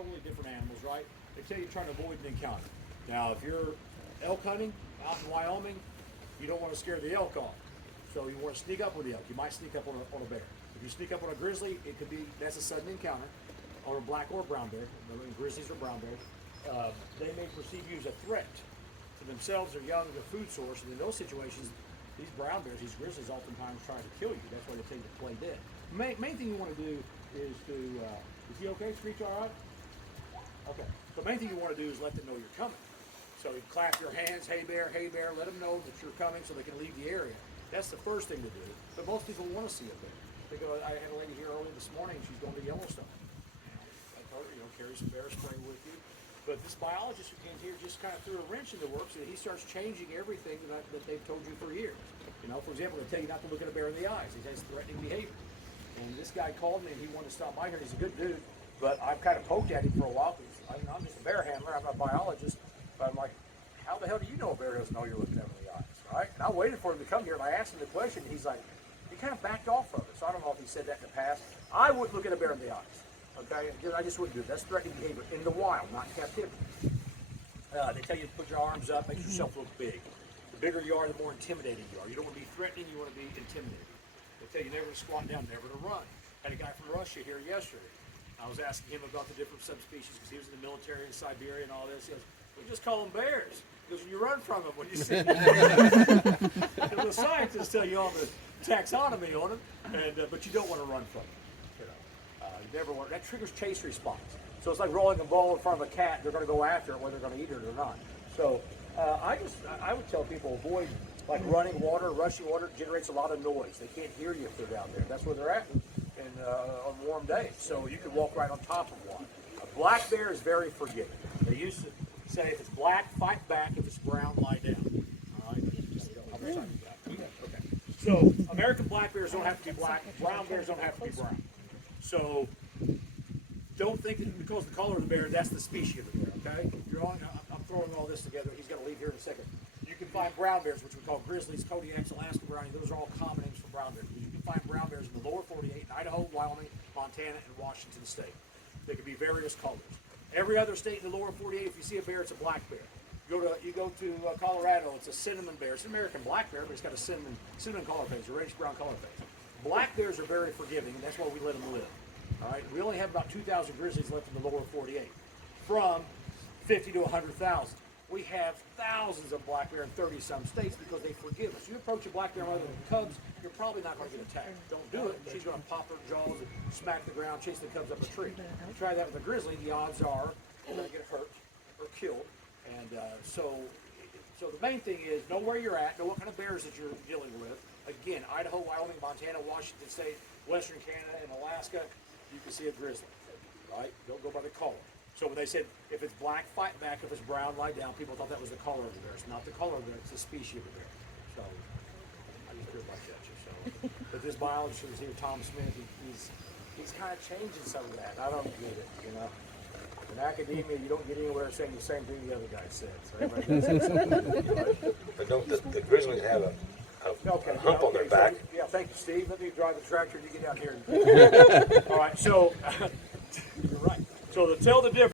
totally different animals, right? They tell you you're trying to avoid an encounter. Now, if you're elk hunting out in Wyoming, you don't want to scare the elk off. So you want to sneak up with the elk. You might sneak up on a bear. If you sneak up on a grizzly, that's a sudden encounter. Or a black or brown bear, grizzlies or brown bears, they may perceive you as a threat to themselves or young, their food source. And in those situations, these brown bears, these grizzlies oftentimes try to kill you. That's why they tell you to play dead. Main thing you want to do is is he okay? Screech all right? Okay. So the main thing you want to do is let them know you're coming. So you clap your hands, hey bear, let them know that you're coming so they can leave the area. That's the first thing to do. But most people want to see a bear. I had a lady here early this morning, she's going to Yellowstone. I told her, carry some bear spray with you. But this biologist who came here just kind of threw a wrench in the works, and he starts changing everything that they've told you for years. For example, they tell you not to look at a bear in the eyes. He has threatening behavior. And this guy called me, and he wanted to stop by here. He's a good dude, but I've kind of poked at him for a while because I'm just a bear handler. I'm not a biologist. But I'm like, how the hell do you know a bear doesn't know you're looking at him in the eyes, right? And I waited for him to come here, and I asked him the question. And he's like, he kind of backed off of it. So I don't know if he said that in the past. I wouldn't look at a bear in the eyes. Okay, I just wouldn't do it. That's threatening behavior in the wild, not in captivity. They tell you to put your arms up, make yourself look big. The bigger you are, the more intimidating you are. You don't want to be threatening, you want to be intimidating. They tell you never to squat down, never to run. Had a guy from Russia here yesterday. I was asking him about the different subspecies because he was in the military in Siberia and all this. He goes, we just call them bears. Because you run from them when you see them. The scientists tell you all the taxonomy on them, but you don't want to run from them. You never want, that triggers chase response. So it's like rolling a ball in front of a cat. They're going to go after it whether they're going to eat it or not. So I would tell people avoid like running water, rushing water generates a lot of noise. They can't hear you if they're down there. That's where they're at on warm days. So you can walk right on top of one. A black bear is very forgiving. They used to say if it's black, fight back. If it's brown, lie down. All right. Okay. So American black bears don't have to be black. Brown bears don't have to be brown. So don't think that because the color of the bear, that's the species of the bear, okay? I'm throwing all this together. He's going to leave here in a second. You can find brown bears, which we call grizzlies, Kodiaks, Alaska brownie. Those are all common names for brown bears. You can find brown bears in the lower 48, in Idaho, Wyoming, Montana, and Washington State. They can be various colors. Every other state in the lower 48, if you see a bear, it's a black bear. You go to Colorado, it's a cinnamon bear. It's an American black bear, but it's got a cinnamon color face, a reddish brown color face. Black bears are very forgiving, and that's why we let them live. All right, we only have about 2,000 grizzlies left in the lower 48, from 50 to 100,000. We have thousands of black bear in 30-some states because they forgive us. You approach a black bear rather than cubs, you're probably not going to get attacked. Don't do it. She's going to pop her jaws and smack the ground, chase the cubs up a tree. You try that with a grizzly, the odds are you're going to get hurt or killed. And so the main thing is know where you're at, know what kind of bears that you're dealing with. Again, Idaho, Wyoming, Montana, Washington State, Western Canada, and Alaska, you can see a grizzly, right? Don't go by the color. So when they said, if it's black, fight back. If it's brown, lie down, people thought that was the color of the bear. It's not the color of the bear, it's the species of the bear. So I just threw it back at you. So, but this biologist who's here, Tom Smith, he's kind of changing some of that. I don't get it, In academia, you don't get anywhere saying the same thing the other guy said. So everybody does it. But don't the grizzlies have a hump on their back? So, yeah, thank you, Steve. Let me drive the tractor and you get out here. All right, so you're right. So to tell the difference.